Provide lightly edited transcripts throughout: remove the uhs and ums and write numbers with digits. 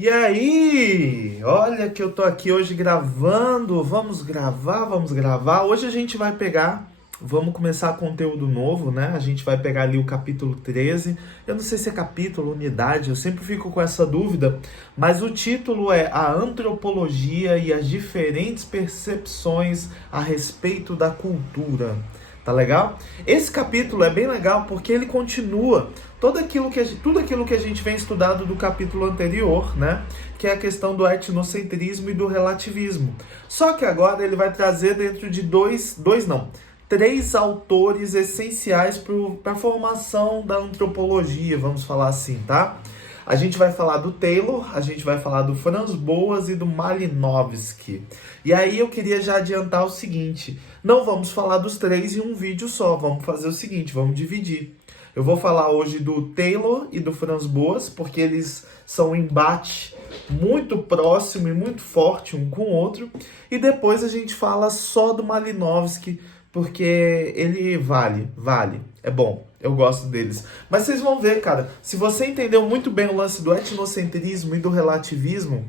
E aí? Olha que eu tô aqui hoje gravando. Vamos gravar, vamos gravar. Hoje a gente vai vamos começar conteúdo novo, né? A gente vai pegar ali o capítulo 13. Eu não sei se é capítulo, unidade, eu sempre fico com essa dúvida, mas o título é A Antropologia e as Diferentes Percepções a Respeito da Cultura. Tá legal? Esse capítulo é bem legal porque ele continua tudo aquilo que a gente vem estudado do capítulo anterior, né? Que é a questão do etnocentrismo e do relativismo. Só que agora ele vai trazer dentro de três autores essenciais para a formação da antropologia, vamos falar assim, tá? A gente vai falar do Taylor, a gente vai falar do Franz Boas e do Malinowski. E aí eu queria já adiantar o seguinte, não vamos falar dos três em um vídeo só, vamos fazer o seguinte, vamos dividir. Eu vou falar hoje do Taylor e do Franz Boas, porque eles são um embate muito próximo e muito forte um com o outro. E depois a gente fala só do Malinowski, porque ele vale, é bom, eu gosto deles. Mas vocês vão ver, cara, se você entendeu muito bem o lance do etnocentrismo e do relativismo,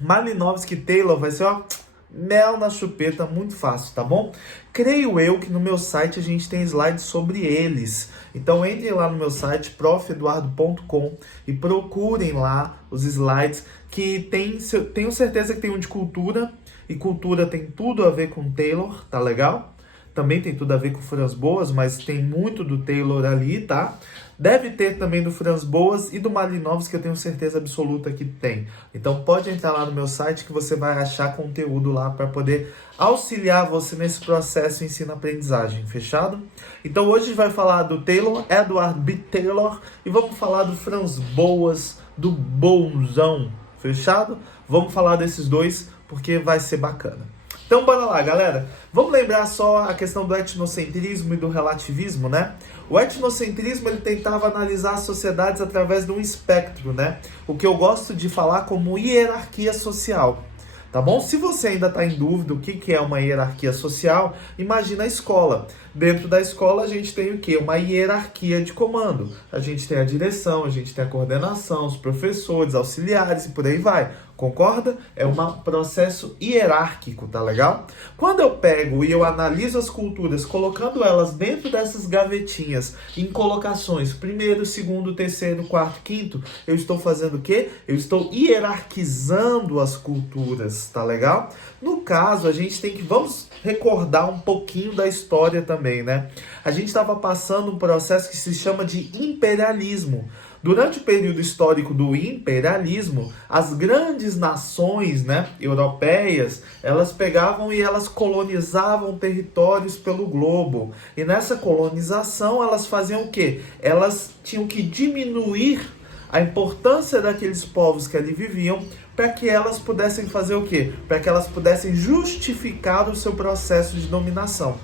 Malinowski e Taylor vai ser, ó, mel na chupeta, muito fácil, tá bom? Creio eu que no meu site a gente tem slides sobre eles. Então entrem lá no meu site, profeduardo.com, e procurem lá os slides que tenho certeza que tem um de cultura, e cultura tem tudo a ver com Taylor, tá legal? Também tem tudo a ver com o Franz Boas, mas tem muito do Taylor ali, tá? Deve ter também do Franz Boas e do Malinowski, que eu tenho certeza absoluta que tem. Então pode entrar lá no meu site que você vai achar conteúdo lá para poder auxiliar você nesse processo ensino-aprendizagem, fechado? Então hoje a gente vai falar do Taylor, Edward B. Taylor, e vamos falar do Franz Boas, do Bolzão, fechado? Vamos falar desses dois porque vai ser bacana. Então bora lá, galera. Vamos lembrar só a questão do etnocentrismo e do relativismo, né? O etnocentrismo, ele tentava analisar as sociedades através de um espectro, né? O que eu gosto de falar como hierarquia social. Tá bom? Se você ainda está em dúvida o que é uma hierarquia social, imagina a escola. Dentro da escola a gente tem o quê? Uma hierarquia de comando. A gente tem a direção, a gente tem a coordenação, os professores, auxiliares e por aí vai. Concorda? É um processo hierárquico, tá legal? Quando eu pego e eu analiso as culturas, colocando elas dentro dessas gavetinhas, em colocações, primeiro, segundo, terceiro, quarto, quinto, eu estou fazendo o quê? Eu estou hierarquizando as culturas, tá legal? No caso, a gente vamos recordar um pouquinho da história também, né? A gente estava passando um processo que se chama de imperialismo. Durante o período histórico do imperialismo, as grandes nações, né, europeias, elas pegavam e elas colonizavam territórios pelo globo. E nessa colonização, elas faziam o quê? Elas tinham que diminuir a importância daqueles povos que ali viviam para que elas pudessem fazer o quê? Para que elas pudessem justificar o seu processo de dominação.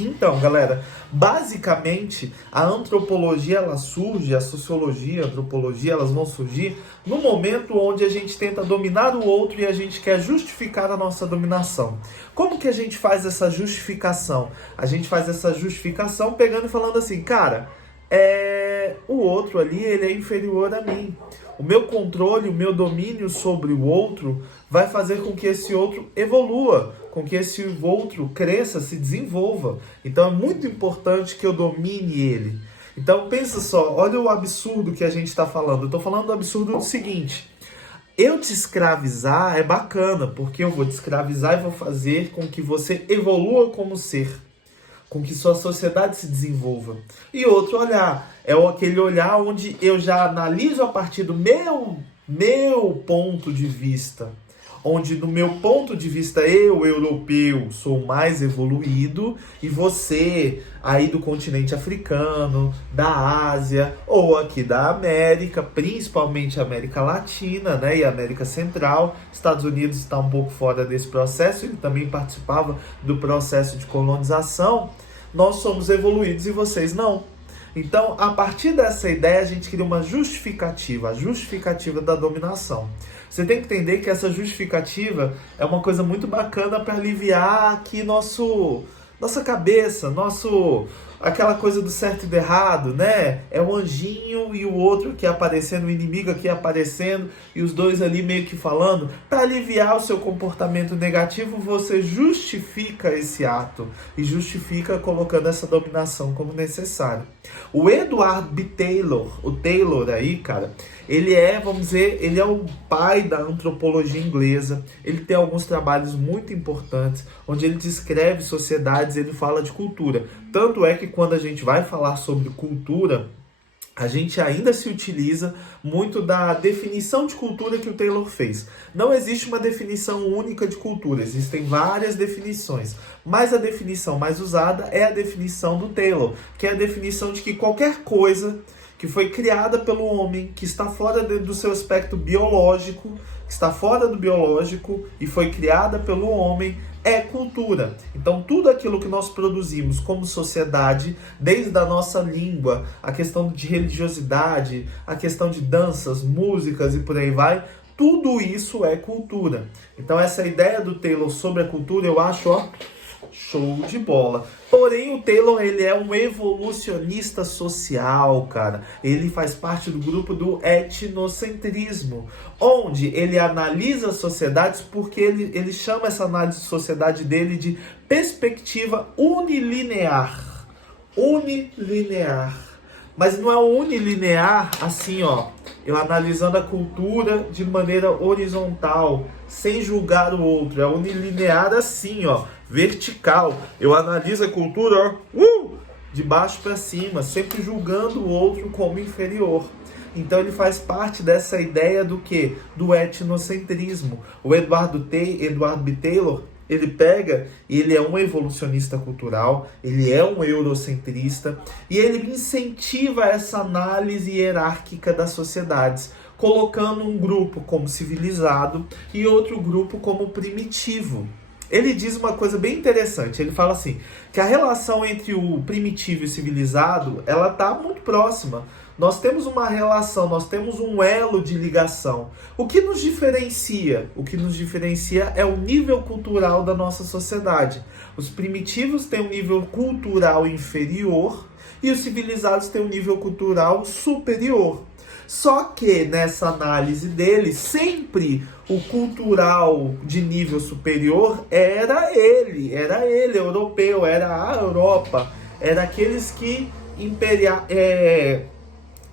Então, galera, basicamente a antropologia ela surge, a sociologia, a antropologia, elas vão surgir no momento onde a gente tenta dominar o outro e a gente quer justificar a nossa dominação. Como que a gente faz essa justificação? A gente faz essa justificação pegando e falando assim, cara, o outro ali ele é inferior a mim. O meu controle, o meu domínio sobre o outro vai fazer com que esse outro evolua, com que esse outro cresça, se desenvolva. Então é muito importante que eu domine ele. Então pensa só, olha o absurdo que a gente está falando. Eu estou falando do absurdo do seguinte, eu te escravizar é bacana, porque eu vou te escravizar e vou fazer com que você evolua como ser, com que sua sociedade se desenvolva. E outro olhar, é aquele olhar onde eu já analiso a partir do meu ponto de vista. Onde, no meu ponto de vista, eu, europeu, sou mais evoluído e você, aí do continente africano, da Ásia ou aqui da América, principalmente América Latina, né, e América Central. Estados Unidos está um pouco fora desse processo, ele também participava do processo de colonização. Nós somos evoluídos e vocês não. Então, a partir dessa ideia, a gente cria uma justificativa, a justificativa da dominação. Você tem que entender que essa justificativa é uma coisa muito bacana para aliviar aqui nossa cabeça, aquela coisa do certo e do errado, né? É o anjinho e o outro aqui aparecendo, o inimigo aqui aparecendo, e os dois ali meio que falando. Para aliviar o seu comportamento negativo, você justifica esse ato e justifica colocando essa dominação como necessário. O Edward B. Taylor, o Taylor aí, cara, ele é, vamos dizer, ele é o pai da antropologia inglesa. Ele tem alguns trabalhos muito importantes, onde ele descreve sociedades, ele fala de cultura. Tanto é que quando a gente vai falar sobre cultura, a gente ainda se utiliza muito da definição de cultura que o Taylor fez. Não existe uma definição única de cultura, existem várias definições, mas a definição mais usada é a definição do Taylor, que é a definição de que qualquer coisa que foi criada pelo homem, que está fora do seu aspecto biológico, que está fora do biológico e foi criada pelo homem, é cultura. Então tudo aquilo que nós produzimos como sociedade, desde a nossa língua, a questão de religiosidade, a questão de danças, músicas e por aí vai, tudo isso é cultura. Então essa ideia do Taylor sobre a cultura, eu acho, ó, show de bola. Porém, o Taylor, ele é um evolucionista social, cara. Ele faz parte do grupo do etnocentrismo, onde ele analisa as sociedades porque ele chama essa análise de sociedade dele de perspectiva unilinear. Unilinear. Mas não é unilinear assim, ó, eu analisando a cultura de maneira horizontal, sem julgar o outro. É unilinear assim, ó, vertical. Eu analiso a cultura, ó, de baixo para cima, sempre julgando o outro como inferior. Então ele faz parte dessa ideia do quê? Do etnocentrismo. O Edward B. Taylor, ele pega e ele é um evolucionista cultural, ele é um eurocentrista e ele incentiva essa análise hierárquica das sociedades, colocando um grupo como civilizado e outro grupo como primitivo. Ele diz uma coisa bem interessante, ele fala assim, que a relação entre o primitivo e o civilizado, ela está muito próxima. Nós temos uma relação, nós temos um elo de ligação. O que nos diferencia? O que nos diferencia é o nível cultural da nossa sociedade. Os primitivos têm um nível cultural inferior e os civilizados têm um nível cultural superior. Só que nessa análise dele, sempre o cultural de nível superior era ele, europeu, era a Europa, era aqueles que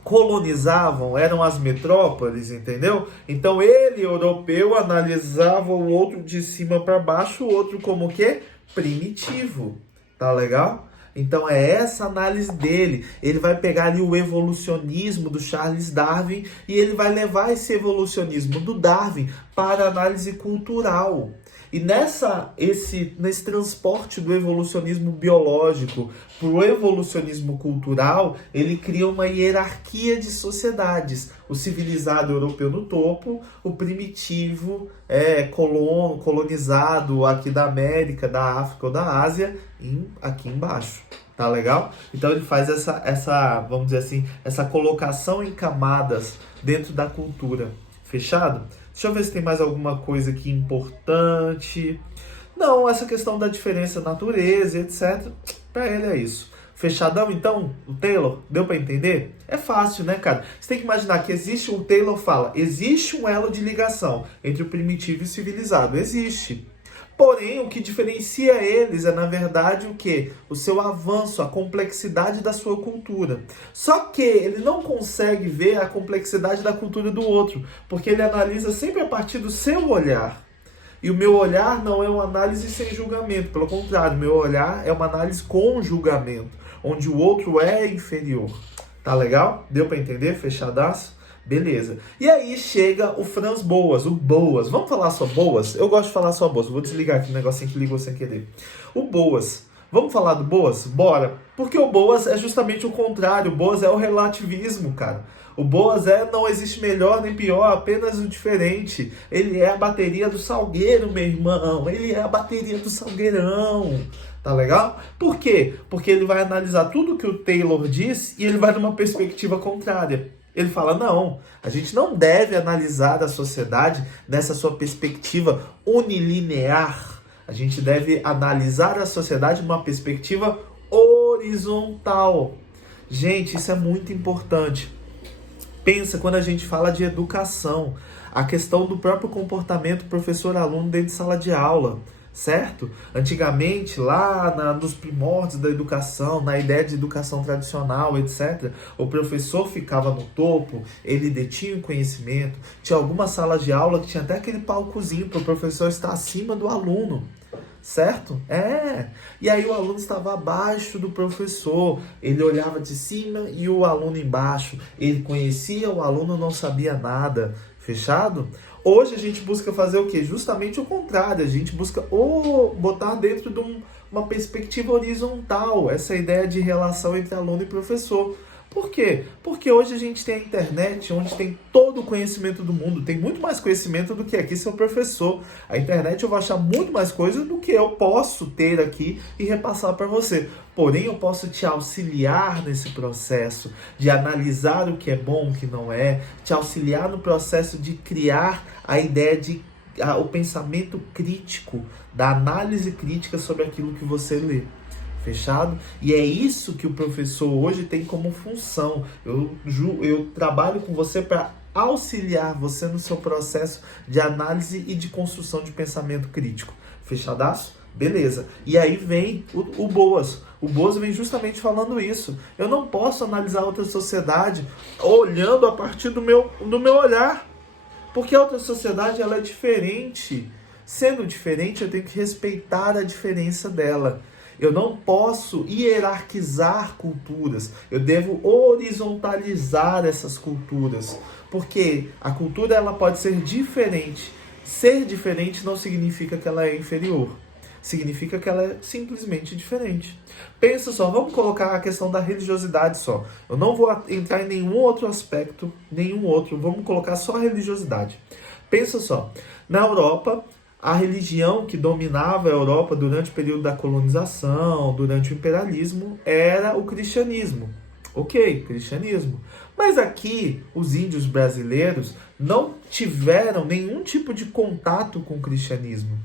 colonizavam, eram as metrópoles, entendeu? Então ele, europeu, analisava o outro de cima para baixo, o outro como o quê? Primitivo, tá legal? Então é essa análise dele. Ele vai pegar ali o evolucionismo do Charles Darwin e ele vai levar esse evolucionismo do Darwin para a análise cultural. E nesse transporte do evolucionismo biológico para o evolucionismo cultural, ele cria uma hierarquia de sociedades. O civilizado europeu no topo, o primitivo colonizado aqui da América, da África ou da Ásia, aqui embaixo. Tá legal? Então ele faz essa, vamos dizer assim, essa colocação em camadas dentro da cultura. Fechado? Deixa eu ver se tem mais alguma coisa aqui importante. Não, essa questão da diferença natureza, etc. Para ele é isso. Fechadão, então? O Taylor? Deu para entender? É fácil, né, cara? Você tem que imaginar que o Taylor fala, existe um elo de ligação entre o primitivo e o civilizado. Existe. Porém, o que diferencia eles é, na verdade, o quê? O seu avanço, a complexidade da sua cultura. Só que ele não consegue ver a complexidade da cultura do outro, porque ele analisa sempre a partir do seu olhar. E o meu olhar não é uma análise sem julgamento, pelo contrário, o meu olhar é uma análise com julgamento, onde o outro é inferior. Tá legal? Deu para entender? Fechadaço? Beleza. E aí chega o Franz Boas, o Boas. Vamos falar só Boas? Eu gosto de falar só Boas. Vou desligar aqui o negocinho que ligou sem querer. O Boas. Vamos falar do Boas? Bora. Porque o Boas é justamente o contrário. O Boas é o relativismo, cara. O Boas não existe melhor nem pior, apenas o diferente. Ele é a bateria do Salgueiro, meu irmão. Ele é a bateria do Salgueirão. Tá legal? Por quê? Porque ele vai analisar tudo que o Taylor diz e ele vai numa perspectiva contrária. Ele fala, não, a gente não deve analisar a sociedade nessa sua perspectiva unilinear. A gente deve analisar a sociedade numa perspectiva horizontal. Gente, isso é muito importante. Pensa quando a gente fala de educação, a questão do próprio comportamento professor-aluno dentro de sala de aula, certo? Antigamente, lá nos primórdios da educação, na ideia de educação tradicional, etc., o professor ficava no topo, ele detinha o conhecimento, tinha algumas salas de aula que tinha até aquele palcozinho para o professor estar acima do aluno. Certo? E aí o aluno estava abaixo do professor, ele olhava de cima e o aluno embaixo, ele conhecia, o aluno não sabia nada. Fechado? Hoje a gente busca fazer o quê? Justamente o contrário, a gente busca botar dentro de uma perspectiva horizontal, essa ideia de relação entre aluno e professor. Por quê? Porque hoje a gente tem a internet, onde tem todo o conhecimento do mundo, tem muito mais conhecimento do que aqui seu professor. A internet eu vou achar muito mais coisa do que eu posso ter aqui e repassar para você. Porém, eu posso te auxiliar nesse processo de analisar o que é bom, o que não é, te auxiliar no processo de criar a ideia de o pensamento crítico, da análise crítica sobre aquilo que você lê. Fechado? E é isso que o professor hoje tem como função. Eu trabalho com você para auxiliar você no seu processo de análise e de construção de pensamento crítico. Fechadaço? Beleza. E aí vem o Boas. O Boas vem justamente falando isso. Eu não posso analisar outra sociedade olhando a partir do meu olhar. Porque a outra sociedade ela é diferente. Sendo diferente, eu tenho que respeitar a diferença dela. Eu não posso hierarquizar culturas, eu devo horizontalizar essas culturas, porque a cultura ela pode ser diferente. Ser diferente não significa que ela é inferior, significa que ela é simplesmente diferente. Pensa só, vamos colocar a questão da religiosidade só. Eu não vou entrar em nenhum outro aspecto, vamos colocar só a religiosidade. Pensa só, na Europa, a religião que dominava a Europa durante o período da colonização, durante o imperialismo, era o cristianismo. Ok, cristianismo. Mas aqui, os índios brasileiros não tiveram nenhum tipo de contato com o cristianismo.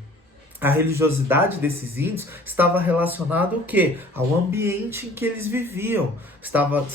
A religiosidade desses índios estava relacionada ao quê? Ao ambiente em que eles viviam. Estava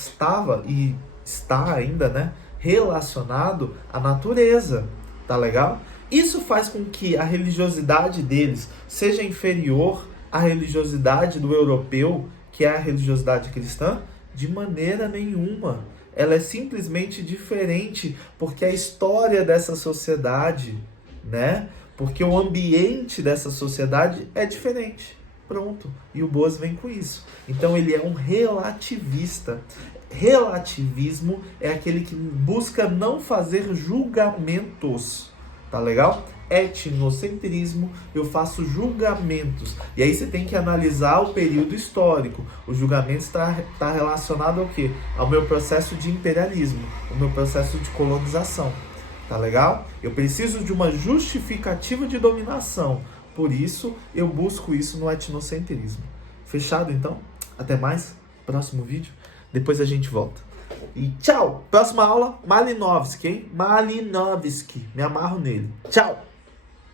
e está ainda, né, relacionado à natureza. Tá legal? Isso faz com que a religiosidade deles seja inferior à religiosidade do europeu, que é a religiosidade cristã? De maneira nenhuma. Ela é simplesmente diferente, porque a história dessa sociedade, né? Porque o ambiente dessa sociedade é diferente. Pronto. E o Boas vem com isso. Então ele é um relativista. Relativismo é aquele que busca não fazer julgamentos. Tá legal? Etnocentrismo, eu faço julgamentos. E aí você tem que analisar o período histórico. O julgamento está relacionado ao quê? Ao meu processo de imperialismo, ao meu processo de colonização. Tá legal? Eu preciso de uma justificativa de dominação. Por isso, eu busco isso no etnocentrismo. Fechado, então? Até mais. Próximo vídeo. Depois a gente volta. E tchau! Próxima aula, Malinowski, hein? Malinowski. Me amarro nele. Tchau!